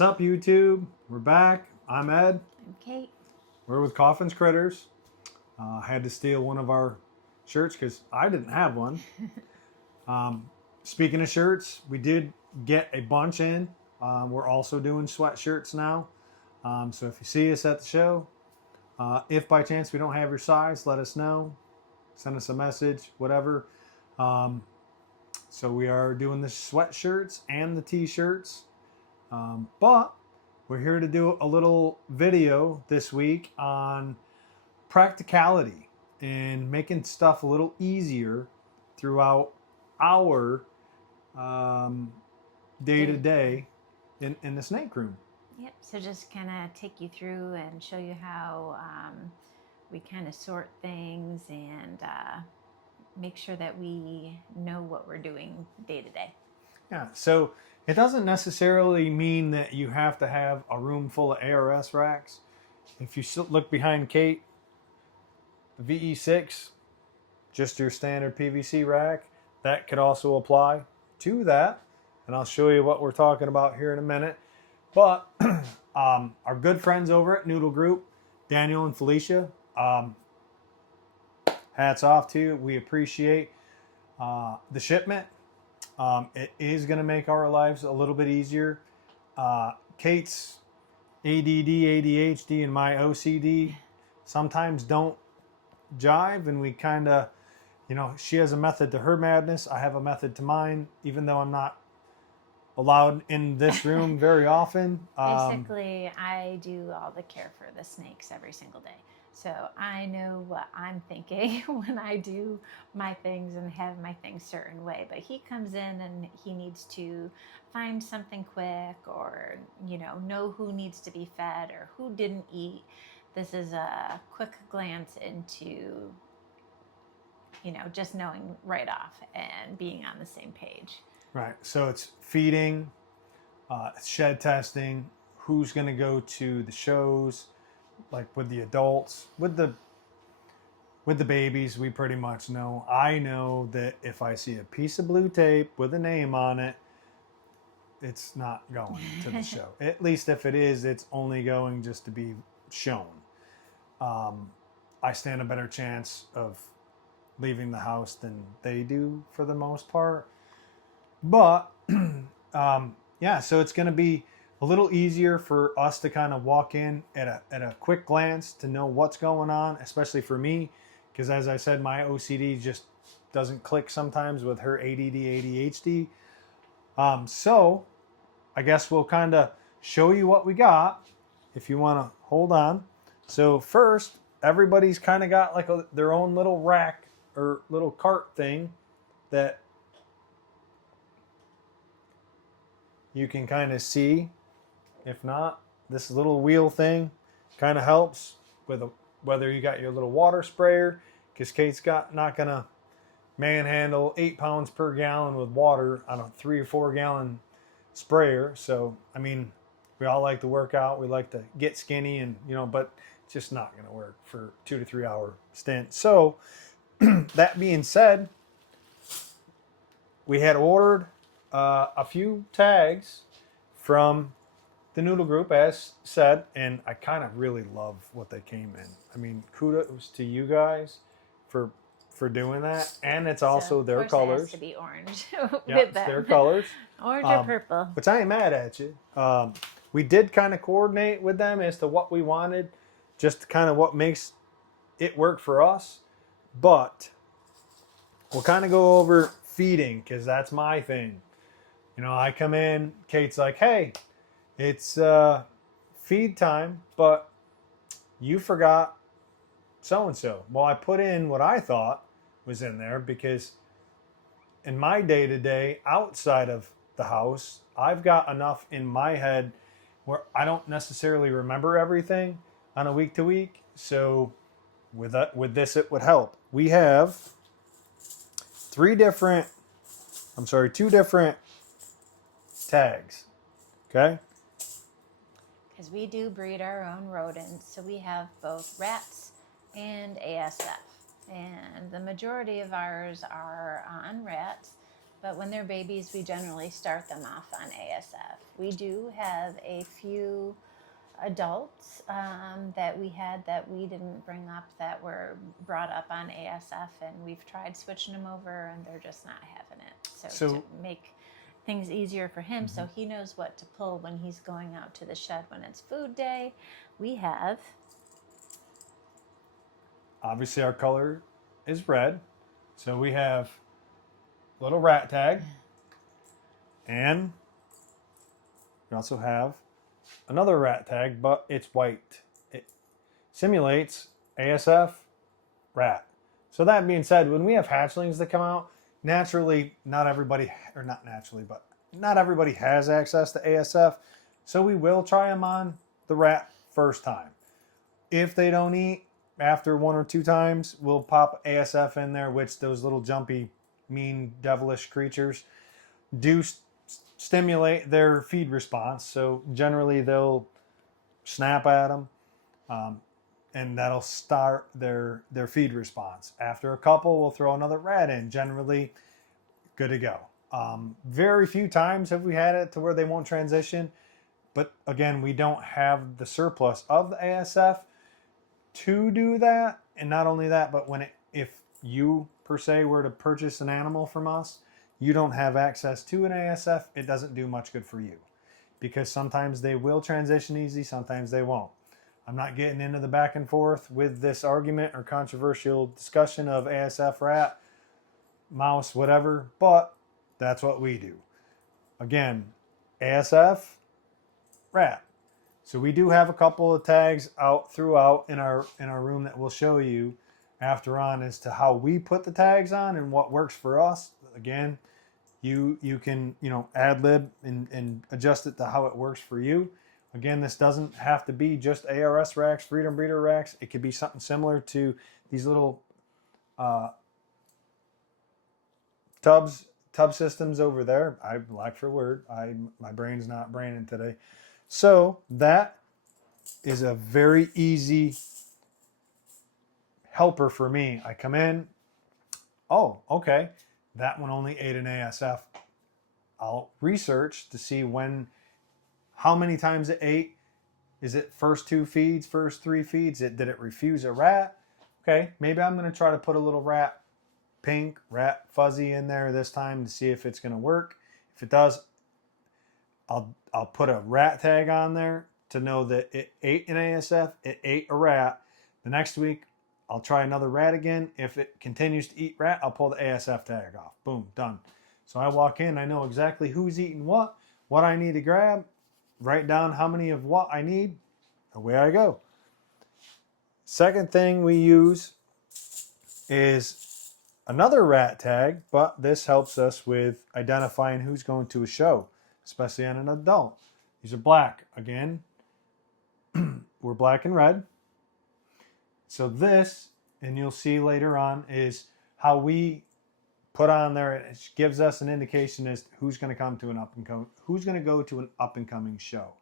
What's up, YouTube? We're back. I'm Ed. I'm Kate. We're with Coffin's Critters. I had to steal one of our shirts because I didn't have one. Speaking of shirts, we did get a bunch in. We're also doing sweatshirts now. So if you see us at the show, if by chance we don't have your size, let us know. Send us a message, whatever. So we are doing the sweatshirts and the t-shirts. But we're here to do a little video this week on practicality and making stuff a little easier throughout our day-to-day in the snake room. Yep. So just kind of take you through and show you how we kind of sort things and make sure that we know what we're doing day to day. Yeah, so it doesn't necessarily mean that you have to have a room full of ARS racks. If you look behind Kate, the VE6, just your standard PVC rack, that could also apply to that. And I'll show you what we're talking about here in a minute. But our good friends over at Noodle Group, Daniel and Felicia, hats off to you. We appreciate the shipment. It is going to make our lives a little bit easier. Kate's ADD, ADHD, and my OCD sometimes don't jive, and we kind of, she has a method to her madness. I have a method to mine, even though I'm not allowed in this room very often. Basically, I do all the care for the snakes every single day. So I know what I'm thinking when I do my things and have my things certain way. But he comes in and he needs to find something quick or, know who needs to be fed or who didn't eat. This is a quick glance into, just knowing right off and being on the same page. Right. So it's feeding, shed testing, who's going to go to the shows, like with the adults, with the babies, we pretty much know. I know that if I see a piece of blue tape with a name on it, it's not going to the show. At least if it is, it's only going just to be shown. I stand a better chance of leaving the house than they do for the most part. But yeah, so it's going to be a little easier for us to kind of walk in at a quick glance to know what's going on, especially for me, because as I said, my OCD just doesn't click sometimes with her ADD, ADHD. So I guess we'll kind of show you what we got if you want to hold on. So first, everybody's kind of got like their own little rack or little cart thing that you can kind of see. If not, this little wheel thing kind of helps with whether you got your little water sprayer, because Kate's not gonna manhandle 8 pounds per gallon with water on a 3 or 4 gallon sprayer. So I mean, we all like to work out, we like to get skinny, and but it's just not gonna work for 2 to 3 hour stint. So that being said, we had ordered a few tags from the Noodle Group, as said, and I kind of really love what they came in. I mean, kudos to you guys for doing that, and it's also their colors. It has to be orange. Yeah, it's their colors. Orange or purple. Which I ain't mad at you. We did kind of coordinate with them as to what we wanted, just kind of what makes it work for us. But we'll kind of go over feeding, because that's my thing. I come in, Kate's like, hey, it's feed time, but you forgot so-and-so. Well, I put in what I thought was in there, because in my day-to-day outside of the house, I've got enough in my head where I don't necessarily remember everything on a week-to-week. So with this, it would help. We have two different tags, okay? Because we do breed our own rodents, so we have both rats and ASF. And the majority of ours are on rats, But when they're babies, we generally start them off on ASF. We do have a few adults that we had that we didn't bring up that were brought up on ASF, and we've tried switching them over, and they're just not having it. So to make things easier for him, so he knows what to pull when he's going out to the shed when it's food day, we have. Obviously, our color is red, so we have little rat tag, and we also have another rat tag, but it's white. It simulates ASF rat. So that being said, when we have hatchlings that come out, naturally, not everybody, or not naturally, but not everybody has access to ASF. So we will try them on the rat first time. If they don't eat after 1 or 2 times, we'll pop ASF in there, which those little jumpy, mean, devilish creatures do stimulate their feed response. So generally they'll snap at them, and that'll start their feed response. After a couple, we'll throw another rat in. Generally, good to go. Very few times have we had it to where they won't transition. But again, we don't have the surplus of the ASF to do that. And not only that, but if you per se were to purchase an animal from us, you don't have access to an ASF, it doesn't do much good for you. Because sometimes they will transition easy, sometimes they won't. I'm not getting into the back and forth with this argument or controversial discussion of ASF rat, mouse, whatever, but that's what we do. Again, ASF rat. So we do have a couple of tags out throughout in our room that we'll show you after on as to how we put the tags on and what works for us. Again, you can ad lib and adjust it to how it works for you. Again, this doesn't have to be just ARS racks, Freedom Breeder racks. It could be something similar to these little tub systems over there. I lack for word. My brain's not braining today. So that is a very easy helper for me. I come in, oh, okay, that one only ate an ASF. I'll research to see how many times it ate. Is it first 2 feeds, first 3 feeds? Did it refuse a rat? Okay, maybe I'm going to try to put a little rat pink, rat fuzzy in there this time to see if it's going to work. If it does, I'll put a rat tag on there to know that it ate an ASF, it ate a rat. The next week, I'll try another rat again. If it continues to eat rat, I'll pull the ASF tag off. Boom, done. So I walk in, I know exactly who's eating what I need to grab, write down how many of what I need, away I go. Second thing we use is another rat tag, but this helps us with identifying who's going to a show, especially on an adult. These are black. Again, we're black and red. So this, and you'll see later on, is how we put on there. It gives us an indication as to who's going to come to who's going to go to an up and coming show.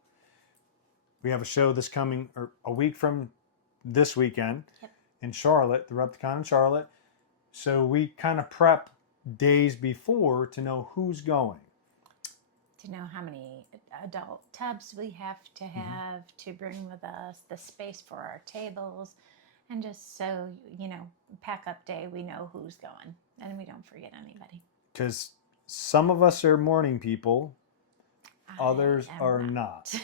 We have a show this coming, or a week from this weekend, in Charlotte, the Repticon in Charlotte. So we kind of prep days before to know who's going. To know how many adult tubs we have to have to bring with us, the space for our tables, and just so, pack up day, we know who's going and we don't forget anybody. Because some of us are morning people, others are not.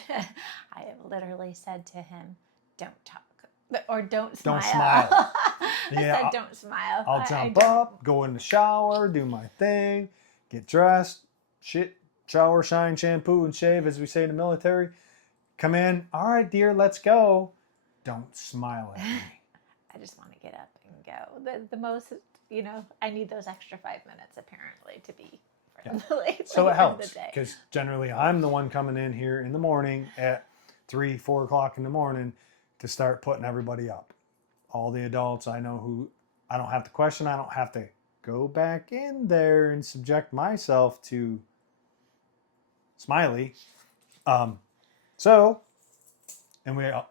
I have literally said to him, don't talk. Or don't smile. Don't smile. I said, don't smile. I'll jump up, go in the shower, do my thing, get dressed, shower, shine, shampoo, and shave, as we say in the military. Come in. All right, dear, let's go. Don't smile at me. I just want to get up and go. The most, I need those extra 5 minutes apparently to be late. So it helps because generally I'm the one coming in here in the morning at 3-4 o'clock in the morning to start putting everybody up. All the adults I know who I don't have to question. I don't have to go back in there and subject myself to Smiley. And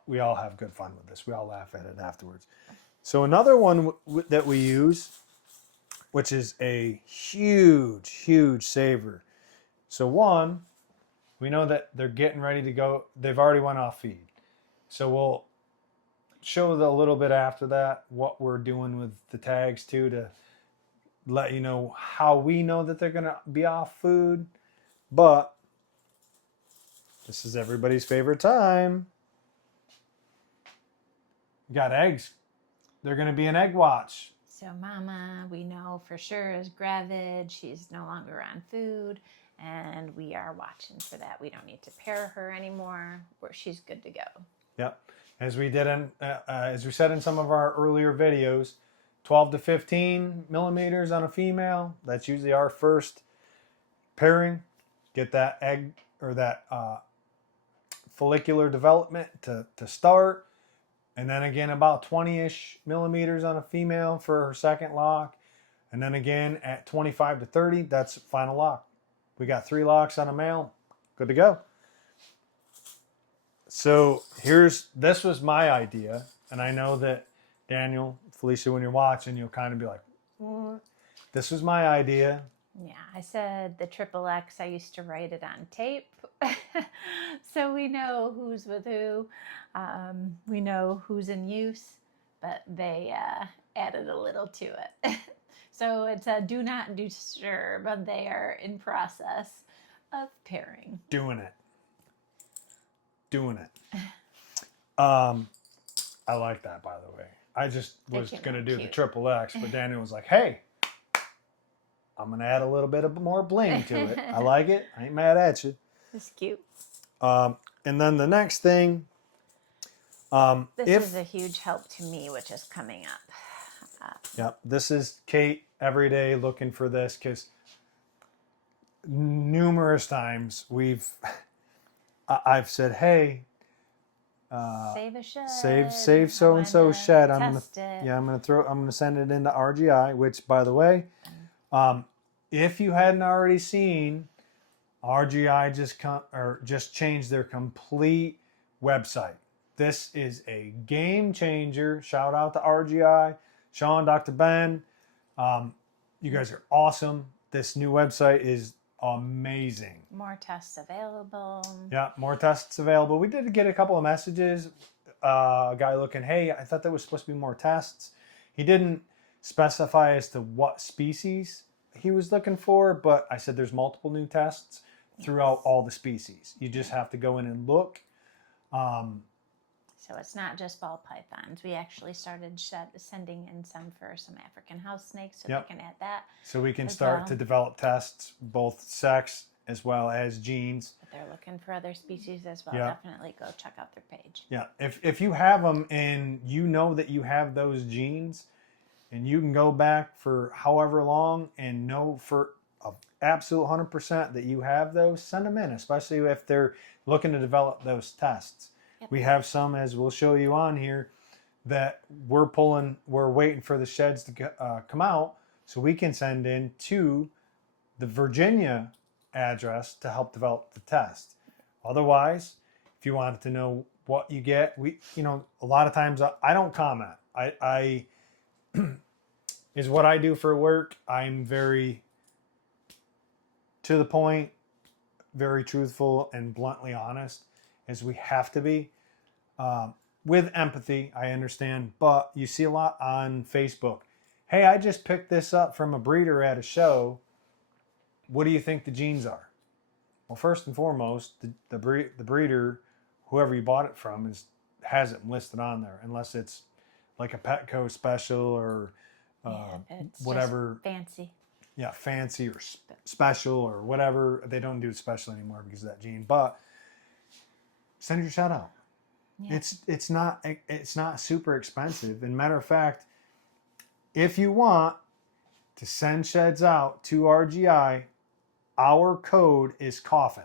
we all have good fun with this. We all laugh at it afterwards. So another one that we use which is a huge, huge saver. So one, we know that they're getting ready to go. They've already went off feed. So we'll show a little bit after that what we're doing with the tags too, to let you know how we know that they're going to be off food. But this is everybody's favorite time. We got eggs. They're going to be an egg watch. So Mama, we know for sure, is gravid. She's no longer on food, and we are watching for that. We don't need to pair her anymore. She's good to go. Yep. As we said in some of our earlier videos, 12 to 15 millimeters on a female. That's usually our first pairing. Get that egg or that follicular development to start. And then again, about 20-ish millimeters on a female for her second lock. And then again at 25 to 30, that's final lock. We got 3 locks on a male. Good to go. So this was my idea. And I know that Daniel, Felicia, when you're watching, you'll kind of be like, what? This was my idea. Yeah, I said the XXX, I used to write it on tape. So we know who's with who. We know who's in use, but they added a little to it. So it's a do not disturb, but they are in process of pairing. Doing it. I like that, by the way. I just was going to do the XXX, but Daniel was like, hey, I'm going to add a little bit of more bling to it. I like it. I ain't mad at you. It's cute. And then the next thing. This is a huge help to me, which is coming up. Yep. This is Kate every day looking for this, because numerous times I've said, hey, save a shed. Save so and so shed. I'm gonna send it into RGI. Which, by the way, if you hadn't already seen, RGI just changed their complete website. This is a game changer. Shout out to RGI, Sean, Dr. Ben. You guys are awesome. This new website is amazing. More tests available. Yeah, more tests available. We did get a couple of messages. A guy looking, hey, I thought there was supposed to be more tests. He didn't specify as to what species he was looking for, but I said there's multiple new tests throughout all the species. You just have to go in and look. So it's not just ball pythons. We actually started sending in some for some African house snakes, so Yep. we can add that. So we can start to develop tests, both sex as well as genes. But they're looking for other species as well. Yeah. Definitely go check out their page. Yeah, if you have them and you know that you have those genes, and you can go back for however long and know for an absolute 100% that you have those, send them in, especially if they're looking to develop those tests. Yep. We have some, as we'll show you on here, that we're waiting for the sheds to come out so we can send in to the Virginia address to help develop the test. Otherwise, if you wanted to know what you get, a lot of times I don't comment. I is what I do for work. I'm very to the point, very truthful, and bluntly honest, as we have to be. With empathy, I understand, but you see a lot on Facebook. Hey, I just picked this up from a breeder at a show. What do you think the genes are? Well, first and foremost, the breeder, whoever you bought it from, has it listed on there, unless it's like a Petco special or whatever. Fancy. Yeah, fancy or special or whatever. They don't do special anymore because of that gene. But send your shout out. Yeah. It's not super expensive. And matter of fact, if you want to send sheds out to RGI, our code is Coffin.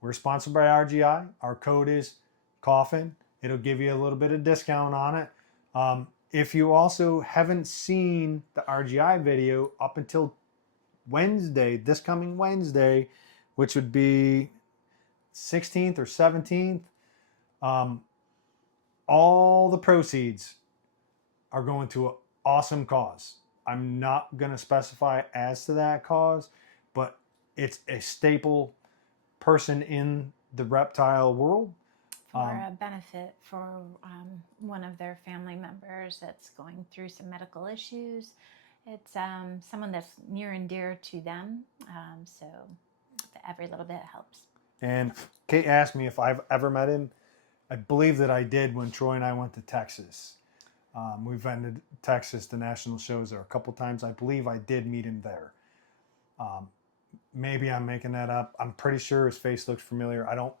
We're sponsored by RGI. Our code is Coffin. It'll give you a little bit of discount on it. If you also haven't seen the RGI video up until Wednesday, this coming Wednesday, which would be 16th or 17th, all the proceeds are going to an awesome cause. I'm not going to specify as to that cause, but it's a staple person in the reptile world. For a benefit for one of their family members that's going through some medical issues. It's someone that's near and dear to them, so every little bit helps. And Kate asked me if I've ever met him. I believe that I did when Troy and I went to Texas. We've been to Texas, the national shows there a couple times. I believe I did meet him there. Maybe I'm making that up. I'm pretty sure his face looks familiar. I don't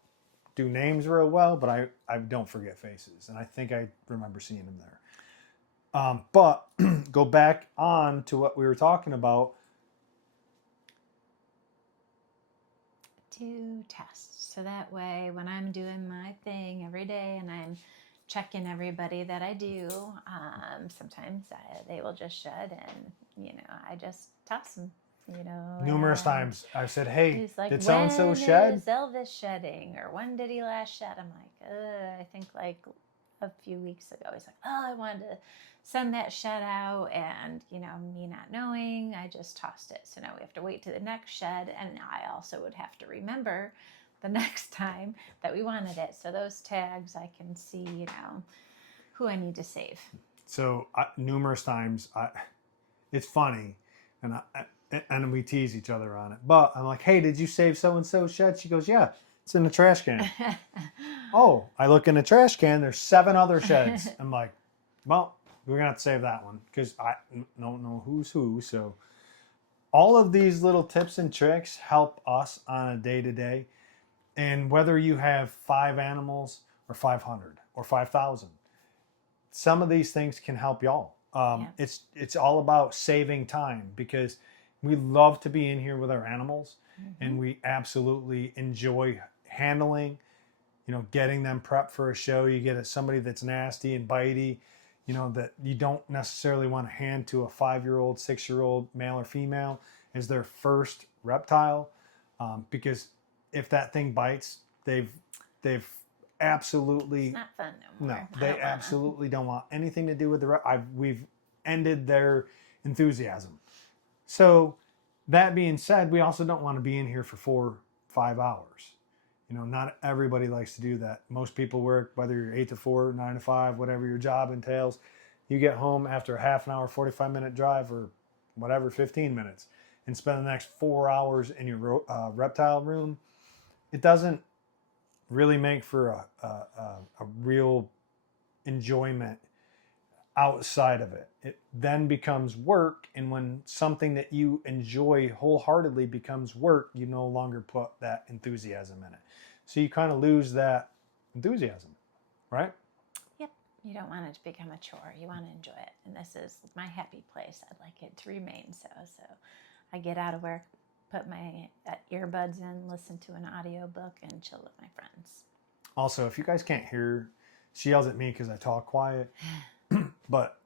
do names real well, but I don't forget faces. And I think I remember seeing him there. But go back on to what we were talking about. To test. So that way, when I'm doing my thing every day and I'm checking everybody that I do, sometimes they will just shed, and I just toss them. Numerous times I've said, hey, like, did so-and-so shed? Is Elvis shedding? Or when did he last shed? I'm like, I think like a few weeks ago. He's like, oh, I wanted to send that shed out, and me not knowing, I just tossed it. So now we have to wait to the next shed, and I also would have to remember the next time that we wanted it. So those tags, I can see, who I need to save. So numerous times, it's funny, and we tease each other on it. But I'm like, hey, did you save so-and-so shed? She goes, yeah, it's in the trash can. Oh, I look in the trash can. There's 7 other sheds. I'm like, well, we're going to have to save that one because I don't know who's who. So all of these little tips and tricks help us on a day-to-day. And whether you have 5 animals or 500 or 5,000, some of these things can help y'all. It's all about saving time because we love to be in here with our animals, and we absolutely enjoy handling, getting them prepped for a show. You get somebody that's nasty and bitey, that you don't necessarily want to hand to a 5-year-old, 6-year-old male or female as their first reptile, because if that thing bites, they've absolutely, it's not fun no more. No, they absolutely don't want anything to do with we've ended their enthusiasm. So that being said, we also don't want to be in here for 4-5 hours. Not everybody likes to do that. Most people work, whether you're 8 to 4, 9 to 5, whatever your job entails. You get home after a half an hour, 45-minute drive, or whatever, 15 minutes, and spend the next 4 hours in your reptile room. It doesn't really make for a real enjoyment outside of it. It then becomes work, and when something that you enjoy wholeheartedly becomes work, you no longer put that enthusiasm in it. So you kind of lose that enthusiasm, right? Yep. You don't want it to become a chore. You want to enjoy it. And this is my happy place. I'd like it to remain so. So I get out of work, put my earbuds in, listen to an audiobook, and chill with my friends. Also, if you guys can't hear, she yells at me because I talk quiet. But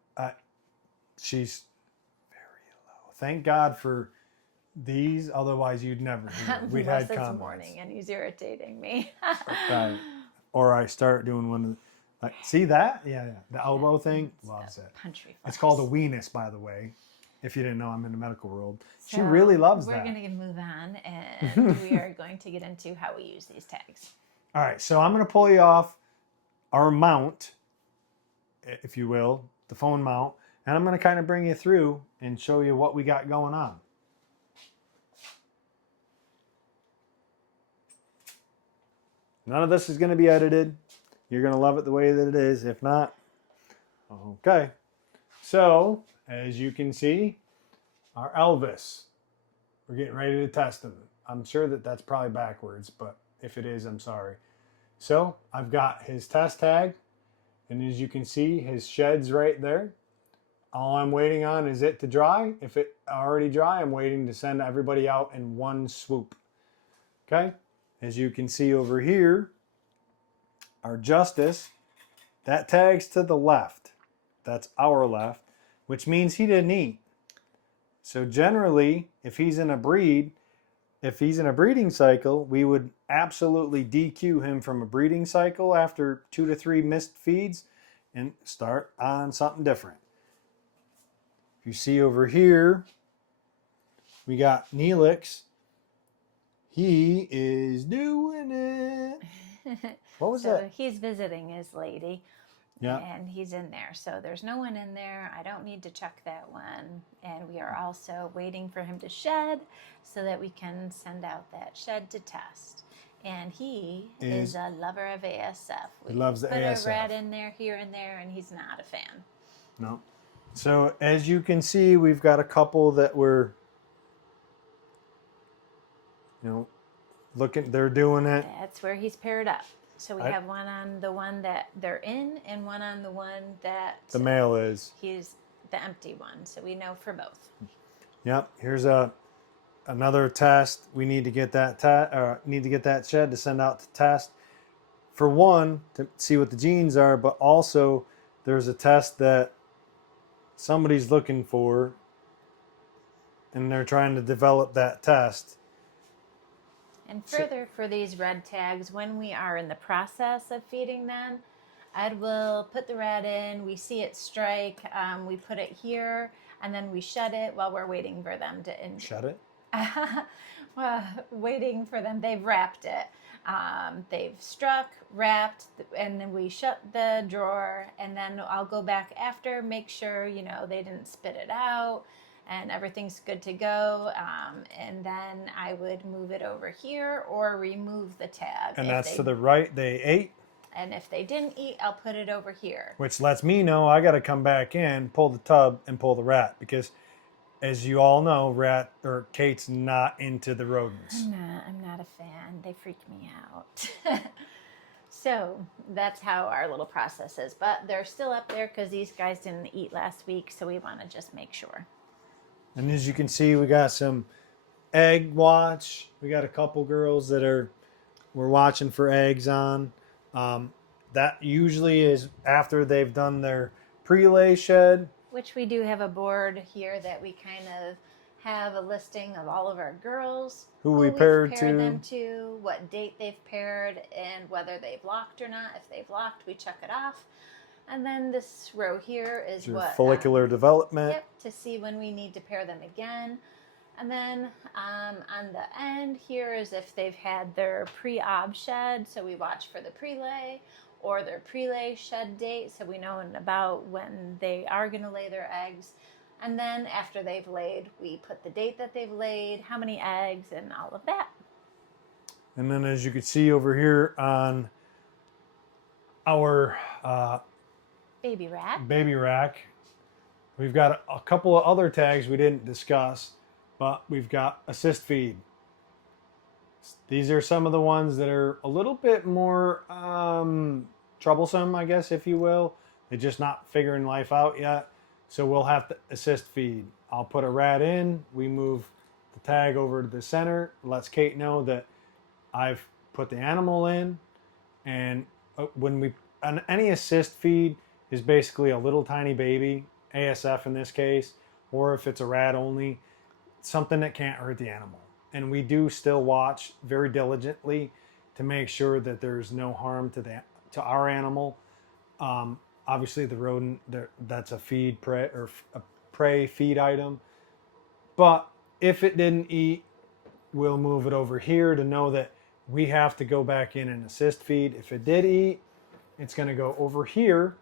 she's very low. Thank God for these. Otherwise, you'd never hear it. We'd had comments. This morning, and he's irritating me. Or I start doing one of see that? Yeah. The elbow thing. Loves it. Punch reflex. It's called a weenus, by the way. If you didn't know, I'm in the medical world. So she really loves that. We're going to move on, and we are going to get into how we use these tags. All right. So I'm going to pull you off our mount, if you will, the phone mount, and I'm going to kind of bring you through and show you what we got going on. None of this is going to be edited. You're going to love it the way that it is. If not, okay. So, as you can see, our Elvis, we're getting ready to test him. I'm sure that that's probably backwards, but if it is, I'm sorry. So, I've got his test tag. And as you can see, his shed's right there. All I'm waiting on is it to dry. If it already dry, I'm waiting to send everybody out in one swoop. Okay? As you can see over here, our Justice, that tag's to the left. That's our left, which means he didn't eat. So generally, if he's in a breeding cycle, we would absolutely DQ him from a breeding cycle after 2 to 3 missed feeds and start on something different. If you see over here, we got Neelix. He is doing it. What was So that? he's visiting his lady. Yeah. And he's in there. So there's no one in there. I don't need to check that one. And we are also waiting for him to shed so that we can send out that shed to test. And he is a lover of ASF. He loves the put ASF. a rat in there, here and there, and he's not a fan. No. So as you can see, we've got a couple that were, looking. They're doing it. That's where he's paired up. So we have one on the one that they're in and one on the one that the male is. He's the empty one. So we know for both. Yep. Here's another test. We need to get that shed to send out to test. For one, to see what the genes are, but also there's a test that somebody's looking for, and they're trying to develop that test. And further, for these red tags, when we are in the process of feeding them, Ed will put the rat in, we see it strike, we put it here, and then we shut it while we're waiting for them to... Shut it? Well, waiting for them. They've wrapped it. They've struck, wrapped, and then we shut the drawer, and then I'll go back after, make sure, they didn't spit it out, and everything's good to go. And then I would move it over here or remove the tag. And that's to the right. They ate. And if they didn't eat, I'll put it over here. Which lets me know I got to come back in, pull the tub, and pull the rat. Because as you all know, Kate's not into the rodents. I'm not a fan. They freak me out. So that's how our little process is. But they're still up there because these guys didn't eat last week. So we want to just make sure. And as you can see, we got some egg watch. We got a couple girls that we're watching for eggs on. That usually is after they've done their pre-lay shed. Which we do have a board here that we kind of have a listing of all of our girls. Who we paired them to, what date they've paired, and whether they've locked or not. If they've locked, we check it off. And then this row here is what... follicular development. Yep, to see when we need to pair them again. And then on the end here is if they've had their pre-ob shed, so we watch for the pre-lay, or their pre-lay shed date, so we know about when they are going to lay their eggs. And then after they've laid, we put the date that they've laid, how many eggs, and all of that. And then as you can see over here on our... baby rack. We've got a couple of other tags we didn't discuss, but we've got assist feed. These are some of the ones that are a little bit more troublesome, I guess, if you will. They're just not figuring life out yet. So we'll have to assist feed. I'll put a rat in. We move the tag over to the center. Lets Kate know that I've put the animal in. And when any assist feed is basically a little tiny baby, ASF in this case, or if it's a rat only, something that can't hurt the animal. And we do still watch very diligently to make sure that there's no harm to our animal. Obviously, the rodent, that's a prey feed item. But if it didn't eat, we'll move it over here to know that we have to go back in and assist feed. If it did eat, it's going to go over here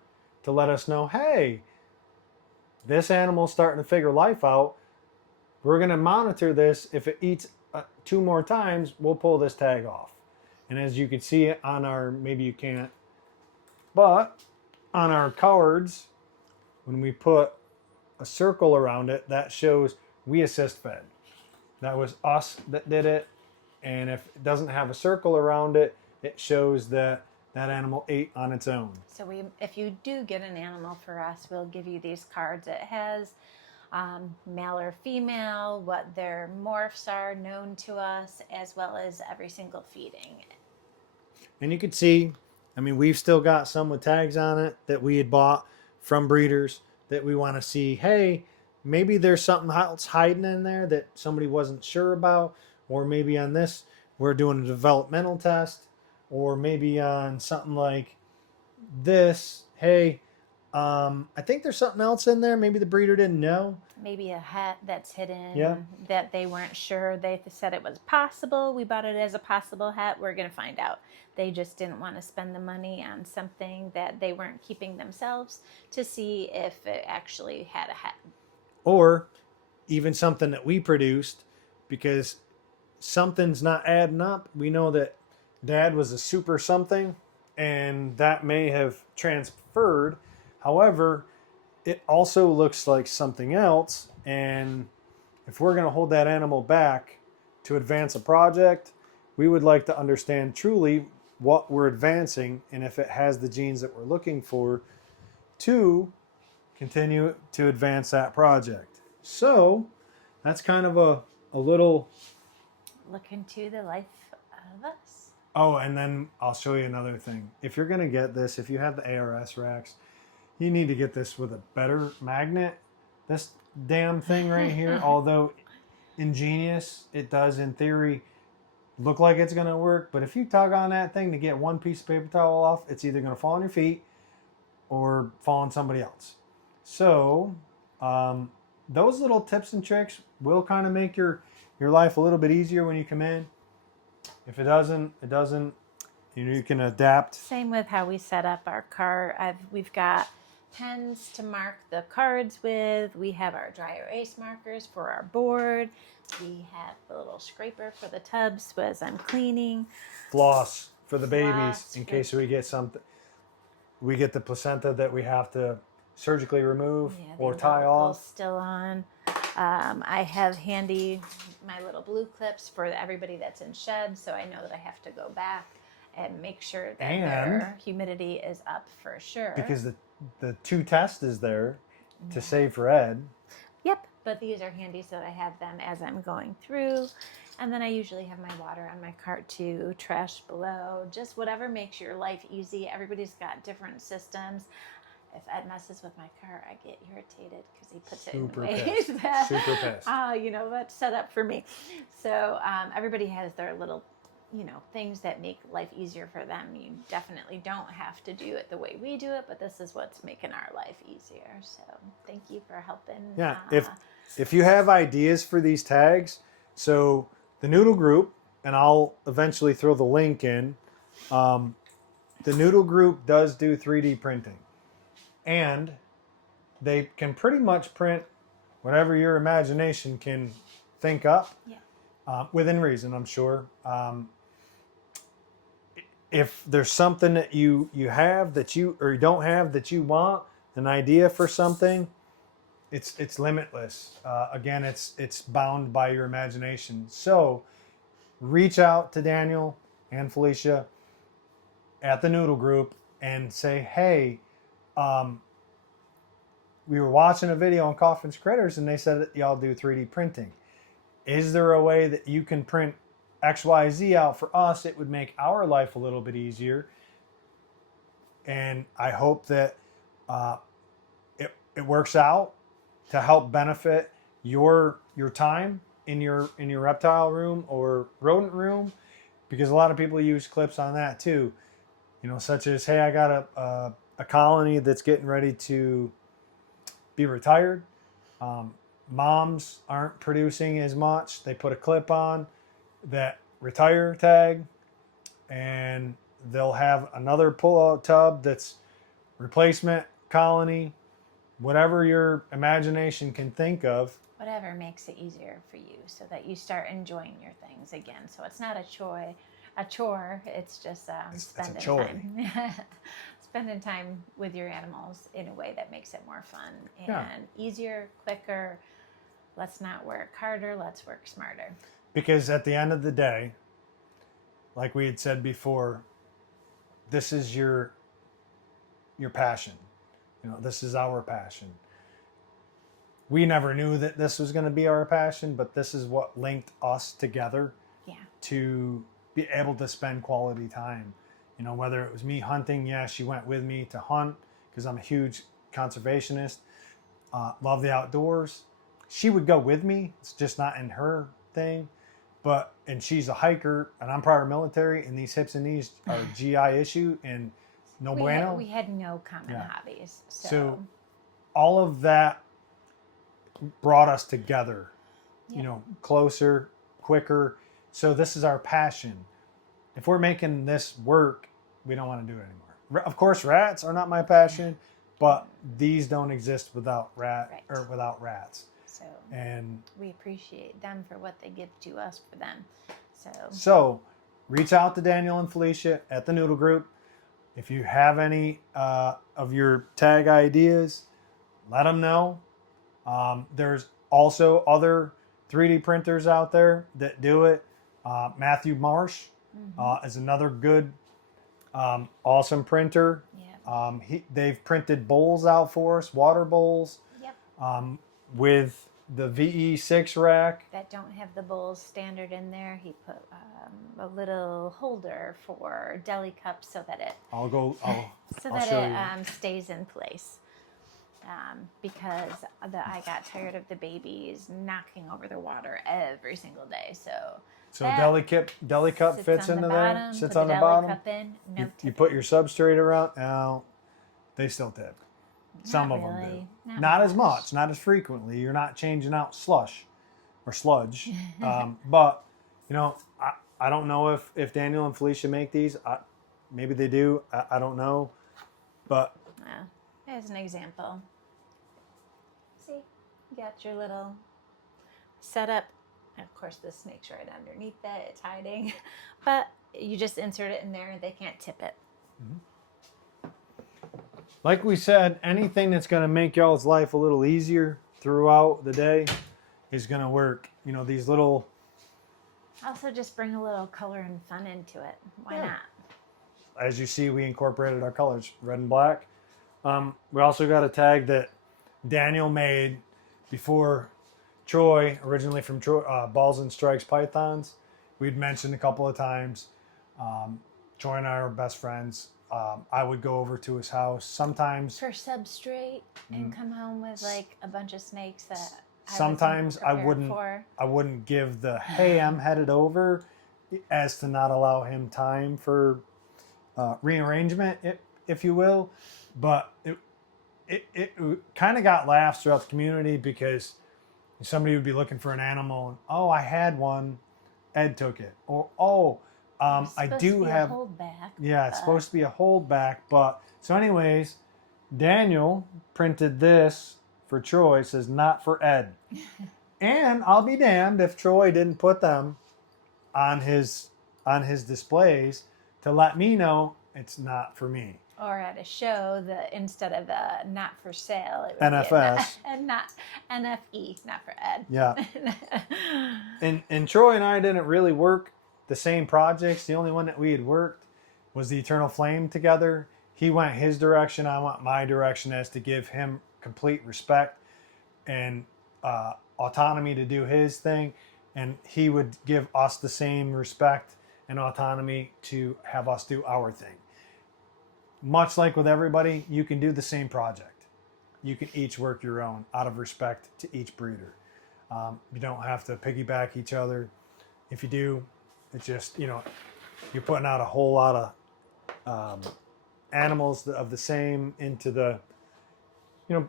to let us know, hey, this animal's starting to figure life out. We're going to monitor this. If it eats 2 more times, we'll pull this tag off. And as you can see on our, maybe you can't, but on our cards, when we put a circle around it, that shows we assist fed. That was us that did it. And if it doesn't have a circle around it, it shows that that animal ate on its own. So if you do get an animal for us, we'll give you these cards. It has male or female, what their morphs are known to us, as well as every single feeding. And you can see, I mean, we've still got some with tags on it that we had bought from breeders that we want to see, hey, maybe there's something else hiding in there that somebody wasn't sure about, or maybe on this, we're doing a developmental test, or maybe on something like this, hey, I think there's something else in there. Maybe the breeder didn't know. Maybe a hat that's hidden, Yeah. that they weren't sure. They said it was possible. We bought it as a possible hat. We're going to find out. They just didn't want to spend the money on something that they weren't keeping themselves to see if it actually had a hat. Or even something that we produced, because something's not adding up. We know that Dad was a super something, and that may have transferred. However, it also looks like something else, and if we're going to hold that animal back to advance a project, we would like to understand truly what we're advancing and if it has the genes that we're looking for to continue to advance that project. So that's kind of a little. Look into the life of us. Oh, and then I'll show you another thing. If you're going to get this, if you have the ARS racks, you need to get this with a better magnet. This damn thing right here, although ingenious, it does in theory look like it's going to work. But if you tug on that thing to get one piece of paper towel off, it's either going to fall on your feet or fall on somebody else. So those little tips and tricks will kind of make your life a little bit easier when you come in. If it doesn't, it doesn't. You can adapt. Same with how we set up our cart. We've got pens to mark the cards with. We have our dry erase markers for our board. We have the little scraper for the tubs as I'm cleaning. Floss for the babies Floss in case we get something. We get the placenta that we have to surgically remove or tie off. Still on. I have handy my little blue clips for everybody that's in shed, so I know that I have to go back and make sure that their humidity is up for sure. Because the 2 test is there to save for Ed. Yep, but these are handy so I have them as I'm going through. And then I usually have my water on my cart too, trash below, just whatever makes your life easy. Everybody's got different systems. If Ed messes with my car, I get irritated because he puts it in ways that, super pissed. That's set up for me. So everybody has their little, things that make life easier for them. You definitely don't have to do it the way we do it, but this is what's making our life easier. So thank you for helping. Yeah, if you have ideas for these tags, so the Noodle Group, and I'll eventually throw the link in, the Noodle Group does do 3D printing. And they can pretty much print whatever your imagination can think up, within reason, I'm sure. If there's something that you have that you or you don't have that you want, an idea for something, it's limitless. Again, it's bound by your imagination. So reach out to Daniel and Felicia at the Noodle Group and say, hey, we were watching a video on Coffin's Critters and they said that y'all do 3D printing. Is there a way that you can print XYZ out for us? It would make our life a little bit easier. And I hope that it works out to help benefit your time in your reptile room or rodent room, because a lot of people use clips on that too. Such as, hey, I got a colony that's getting ready to be retired. Moms aren't producing as much. They put a clip on that retire tag, and they'll have another pull-out tub that's replacement colony, whatever your imagination can think of. Whatever makes it easier for you so that you start enjoying your things again. So it's not a chore. It's just spending time. Spending time with your animals in a way that makes it more fun and easier, quicker. Let's not work harder. Let's work smarter. Because at the end of the day, like we had said before, this is your passion. This is our passion. We never knew that this was going to be our passion, but this is what linked us together to be able to spend quality time. Whether it was me hunting, she went with me to hunt because I'm a huge conservationist. Love the outdoors. She would go with me. It's just not in her thing. And she's a hiker, and I'm prior military, and these hips and knees are a GI issue, and no we bueno. we had no common Yeah. hobbies. So all of that brought us together, Yep. you know, closer, quicker. So this is our passion. If we're making this work, we don't want to do it anymore. Of course, rats are not my passion, but these don't exist without Right. without rats. So And we appreciate them for what they give to us for them. so reach out to Daniel and Felicia at the Noodle Group. If you have any of your tag ideas, let them know. There's also other 3D printers out there that do it. Matthew Marsh is another good, awesome printer. Yeah. They've printed bowls out for us, water bowls, Yep. with the VE6 rack. That don't have the bowls standard in there. He put a little holder for deli cups so that it I'll so I'll that show it you. stays in place. Because I got tired of the babies knocking over the water every single day. So that deli cup fits on into the there, bottom, sits put on the deli bottom. cup in, no You tipping. put your substrate around. Now, they still tip. Some Not of them really. do. Not as much, not as frequently. You're not changing out slush or sludge. But, you know, I don't know if Daniel and Felicia make these. Maybe they do. I don't know. But as an example, see, you got your little setup. And of course, the snake's right underneath that. It's hiding. But you just insert it in there and they can't tip it. like we said, anything that's going to make y'all's life a little easier throughout the day is going to work. You know, these little... Also, just bring a little color and fun into it. Why not? As you see, we incorporated our colors, red and black. We also got a tag that Daniel made before Troy, originally from Balls and Strikes Pythons. We'd mentioned a couple of times. Troy and I are best friends. I would go over to his house sometimes. For substrate and come home with like a bunch of snakes that Sometimes I wouldn't give the, hey, I'm headed over, as to not allow him time for rearrangement, if you will. But it kind of got laughs throughout the community because somebody would be looking for an animal and, oh, I had one, Ed took it. Or, oh, I do have... holdback. Yeah, it's supposed to be a holdback. But so anyways, Daniel printed this for Troy. It says, not for Ed. And I'll be damned if Troy didn't put them on his displays to let me know it's not for me. Or at a show, instead of not for sale, it would NFS. be and not NFE, not for Ed. Yeah. and Troy and I didn't really work the same projects. The only one that we had worked was the Eternal Flame together. He went his direction, I went my direction, as to give him complete respect and autonomy to do his thing. And he would give us the same respect and autonomy to have us do our thing. Much like with everybody, you can do the same project. You can each work your own out of respect to each breeder. You don't have to piggyback each other. If you do, it's just, you know, you're putting out a whole lot of animals of the same into the, you know,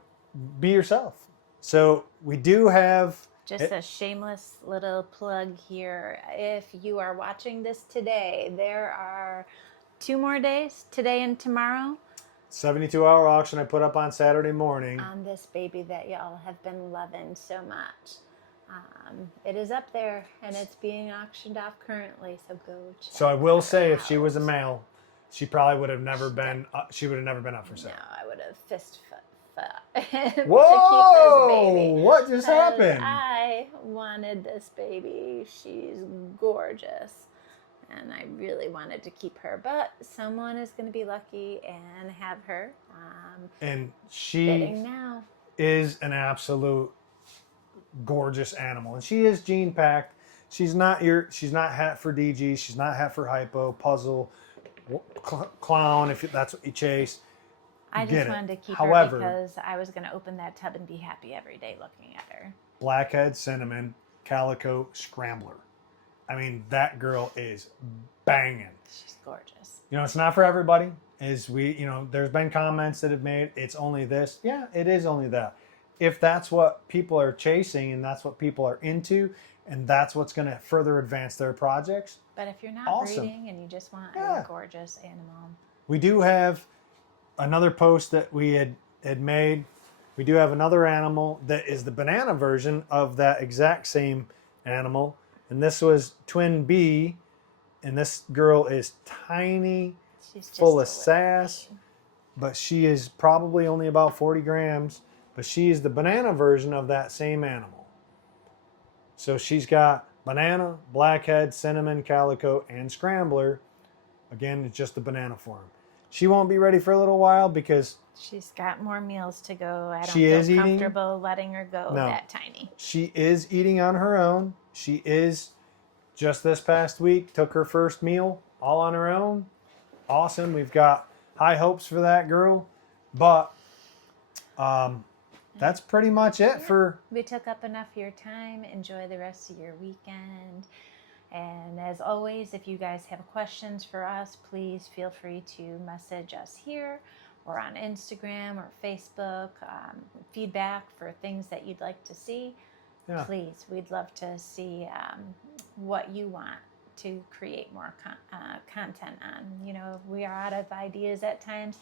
be yourself. So we do have... Just a shameless little plug here. If you are watching this today, there are 2 more days, today and tomorrow. 72-hour auction I put up on Saturday morning. On this baby that y'all have been loving so much. It is up there and it's being auctioned off currently, so go check. So I will say, out. if she was a male, she probably would have never been. She would have never been up for sale. No, I would have fist to Whoa! keep this baby. What just happened? I wanted this baby. She's gorgeous. And I really wanted to keep her. But someone is going to be lucky and have her. And she Bidding now. is an absolute gorgeous animal. And she is gene packed. She's not hat for DG. She's not hat for hypo, puzzle, clown, if that's what you chase. I just wanted to keep However, her because I was going to open that tub and be happy every day looking at her. Blackhead, Cinnamon, Calico, Scrambler. I mean, that girl is banging. She's gorgeous. You know, it's not for everybody. There's been comments that have made it's only this. Yeah, it is only that. If that's what people are chasing and that's what people are into and that's what's going to further advance their projects. But if you're not awesome. breeding and you just want a gorgeous animal. We do have another post that we had made. We do have another animal that is the banana version of that exact same animal. And this was twin B. And this girl is tiny, She's just full a of sass, little but she is probably only about 40 grams. But she is the banana version of that same animal. So she's got banana, blackhead, cinnamon, calico, and scrambler. Again, it's just the banana form. She won't be ready for a little while because she's got more meals to go. I don't she feel is eating. comfortable letting her go that tiny. She is eating on her own. She is, just this past week, took her first meal all on her own. Awesome. We've got high hopes for that girl. But that's pretty much it for... We took up enough of your time. Enjoy the rest of your weekend. And as always, if you guys have questions for us, please feel free to message us here or on Instagram or Facebook. Feedback for things that you'd like to see. Yeah. Please, we'd love to see what you want to create more content on. You know, we are out of ideas at times.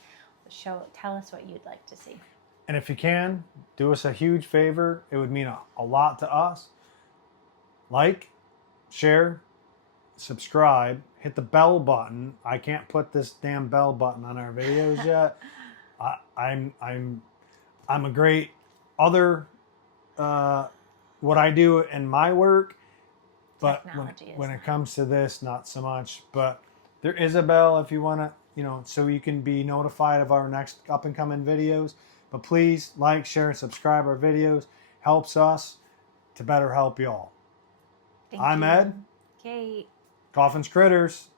Tell us what you'd like to see. And if you can, do us a huge favor. It would mean a lot to us. Like, share, subscribe, hit the bell button. I can't put this damn bell button on our videos yet. I'm a great other what I do in my work, but when it comes to this, not so much. But there is a bell if you want to, so you can be notified of our next up and coming videos. But please like, share, and subscribe our videos. Helps us to better help y'all. I'm Ed. Kate. Coffin's Critters.